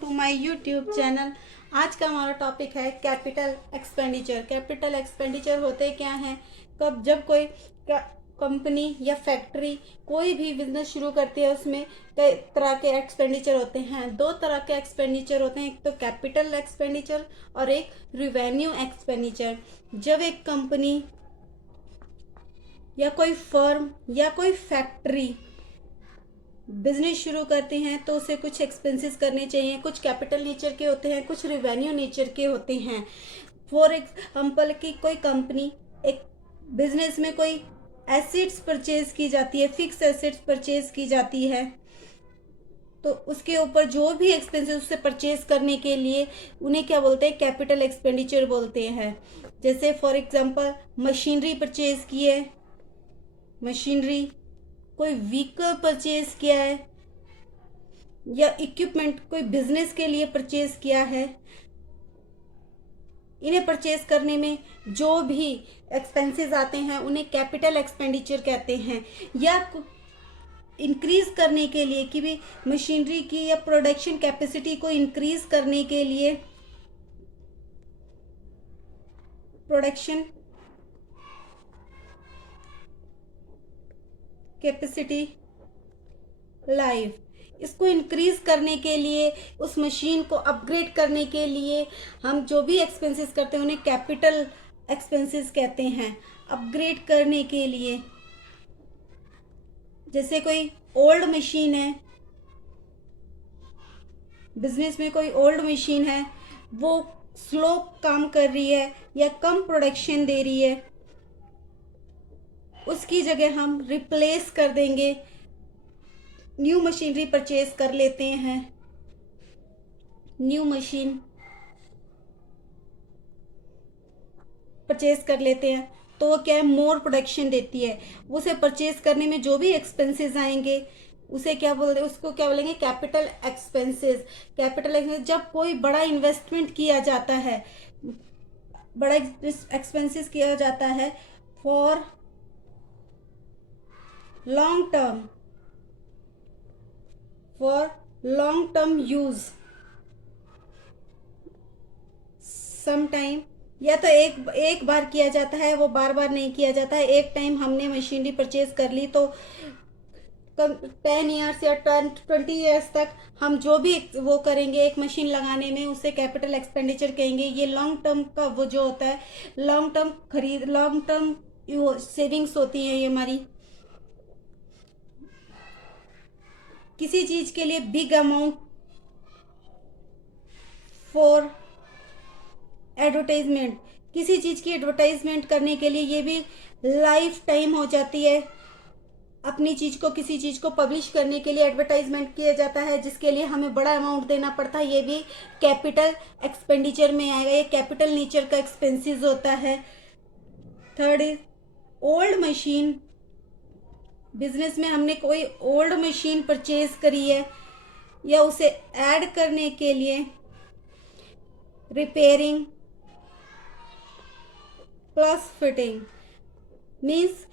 To my YouTube channel. आज का हमारा टॉपिक है कैपिटल एक्सपेंडिचर। कैपिटल एक्सपेंडिचर होते क्या हैं? जब कोई कंपनी या फैक्ट्री कोई भी बिजनेस शुरू करती है उसमें कई तरह के एक्सपेंडिचर होते हैं। दो तरह के एक्सपेंडिचर होते हैं, एक तो कैपिटल एक्सपेंडिचर और एक रिवेन्यू एक्सपेंडिचर। जब एक कंपनी या कोई फर्म या कोई फैक्ट्री बिजनेस शुरू करते हैं तो उसे कुछ एक्सपेंसेस करने चाहिए। कुछ कैपिटल नेचर के होते हैं, कुछ रिवेन्यू नेचर के होते हैं। फॉर एग्जाम्पल कि कोई कंपनी एक बिजनेस में कोई एसेट्स परचेज की जाती है, फिक्स एसेट्स परचेज की जाती है, तो उसके ऊपर जो भी एक्सपेंसेस उससे परचेज करने के लिए उन्हें क्या बोलते हैं? कैपिटल एक्सपेंडिचर बोलते हैं। जैसे फॉर एग्जाम्पल मशीनरी परचेज की है, मशीनरी, कोई व्हीकल परचेज किया है या इक्विपमेंट कोई बिजनेस के लिए परचेज किया है, इन्हें परचेज करने में जो भी एक्सपेंसेस आते हैं उन्हें कैपिटल एक्सपेंडिचर कहते हैं। या इंक्रीज करने के लिए कि भी मशीनरी की या प्रोडक्शन कैपेसिटी को इंक्रीज करने के लिए प्रोडक्शन कैपेसिटी लाइफ, इसको इंक्रीज करने के लिए, उस मशीन को अपग्रेड करने के लिए हम जो भी एक्सपेंसेस करते हैं उन्हें कैपिटल एक्सपेंसेस कहते हैं। अपग्रेड करने के लिए, जैसे कोई ओल्ड मशीन है, बिजनेस में कोई ओल्ड मशीन है, वो स्लो काम कर रही है या कम प्रोडक्शन दे रही है, उसकी जगह हम रिप्लेस कर देंगे, न्यू मशीनरी परचेज कर लेते हैं। न्यू मशीन परचेज कर लेते हैं तो वो क्या है? मोर प्रोडक्शन देती है। उसे परचेज करने में जो भी एक्सपेंसेस आएंगे उसे क्या बोलते हैं? उसको क्या बोलेंगे? Capital expenses. कैपिटल एक्सपेंसेस जब कोई बड़ा इन्वेस्टमेंट किया जाता है, बड़ा एक्सपेंसेस किया जाता है for long term use, some time, या तो एक बार किया जाता है, वो बार बार नहीं किया जाता है। एक टाइम हमने मशीनरी परचेज कर ली तो 10 ईयर्स या 20 ईयर्स तक हम जो भी वो करेंगे एक मशीन लगाने में उसे कैपिटल एक्सपेंडिचर कहेंगे। ये लॉन्ग टर्म का वो जो होता है, लॉन्ग टर्म सेविंग्स होती है ये हमारी। किसी चीज के लिए बिग अमाउंट फॉर एडवर्टाइजमेंट, किसी चीज की एडवर्टाइजमेंट करने के लिए ये भी लाइफ टाइम हो जाती है। अपनी चीज को, किसी चीज को पब्लिश करने के लिए एडवर्टाइजमेंट किया जाता है जिसके लिए हमें बड़ा अमाउंट देना पड़ता है, ये भी कैपिटल एक्सपेंडिचर में आएगा। ये कैपिटल नेचर का एक्सपेंसेस होता है। Third is old machine. Business में हमने कोई ओल्ड मशीन परचेज करी है या उसे ऐड करने के लिए रिपेयरिंग प्लस फिटिंग, मीन्स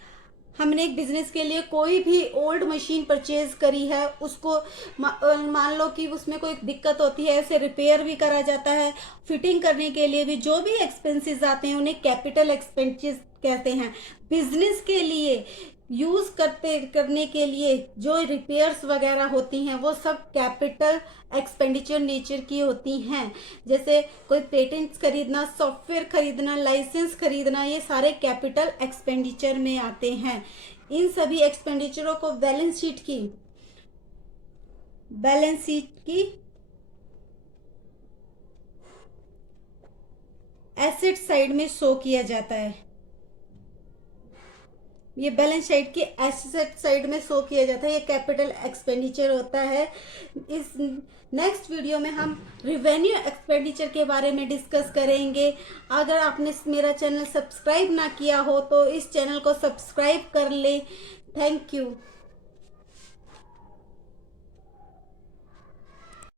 हमने एक बिजनेस के लिए कोई भी ओल्ड मशीन परचेज करी है, उसको मान लो कि उसमें कोई दिक्कत होती है, उसे रिपेयर भी करा जाता है। फिटिंग करने के लिए भी जो भी एक्सपेंसेस आते हैं उन्हें कैपिटल एक्सपेंसेस कहते हैं। बिजनेस के लिए यूज करने के लिए जो रिपेयर्स वगैरह होती हैं वो सब कैपिटल एक्सपेंडिचर नेचर की होती हैं। जैसे कोई पेटेंट्स खरीदना, सॉफ्टवेयर खरीदना, लाइसेंस खरीदना, ये सारे कैपिटल एक्सपेंडिचर में आते हैं। इन सभी एक्सपेंडिचरों को बैलेंस शीट की एसेट साइड में शो किया जाता है। ये बैलेंस शीट की एसेट साइड में शो किया जाता है, ये कैपिटल एक्सपेंडिचर होता है। इस नेक्स्ट वीडियो में हम रिवेन्यू एक्सपेंडिचर के बारे में डिस्कस करेंगे। अगर आपने मेरा चैनल सब्सक्राइब ना किया हो तो इस चैनल को सब्सक्राइब कर लें। Thank you.